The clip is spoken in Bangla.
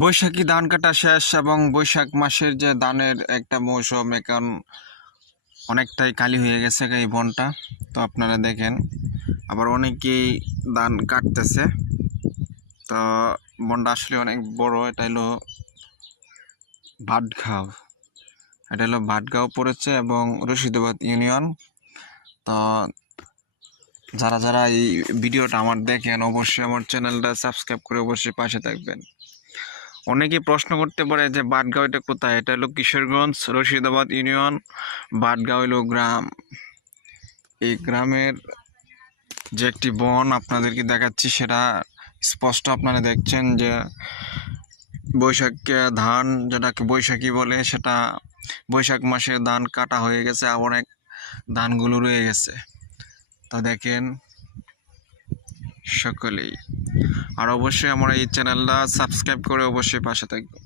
বৈশাখী ধান কাটা শেষ এবং বৈশাখ মাসের যে ধানের একটা মৌসুম এখন অনেকটাই কালি হয়ে গেছে এই বনটা। তো আপনারা দেখেন আবার অনেকেই ধান কাটতেছে। তো বনটা আসলে অনেক বড়। ভাটগাঁও এটা হলো ভাটগাঁও পড়েছে এবং রশিদাবাদ ইউনিয়ন। তো যারা যারা এই ভিডিওটা আমার দেখেন অবশ্যই আমার চ্যানেলটা সাবস্ক্রাইব করে অবশ্যই পাশে থাকবেন। অনেকেই প্রশ্ন করতে পারে যে ভাটগাঁও এটা কোথায়? এটা হলো কিশোরগঞ্জ রশিদাবাদ ইউনিয়ন। ভাটগাঁও হলো গ্রাম। এই গ্রামের যে একটি বন আপনাদেরকে দেখাচ্ছি, সেটা স্পষ্ট আপনারা দেখছেন যে বৈশাখে ধান যেটাকে বৈশাখী বলে, সেটা বৈশাখ মাসে ধান কাটা হয়ে গেছে, আর অনেক ধানগুলো রয়ে গেছে। তো দেখেন সকলেই, আর অবশ্যই আমার এই চ্যানেলটা সাবস্ক্রাইব করে অবশ্যই পাশে থাকবেন।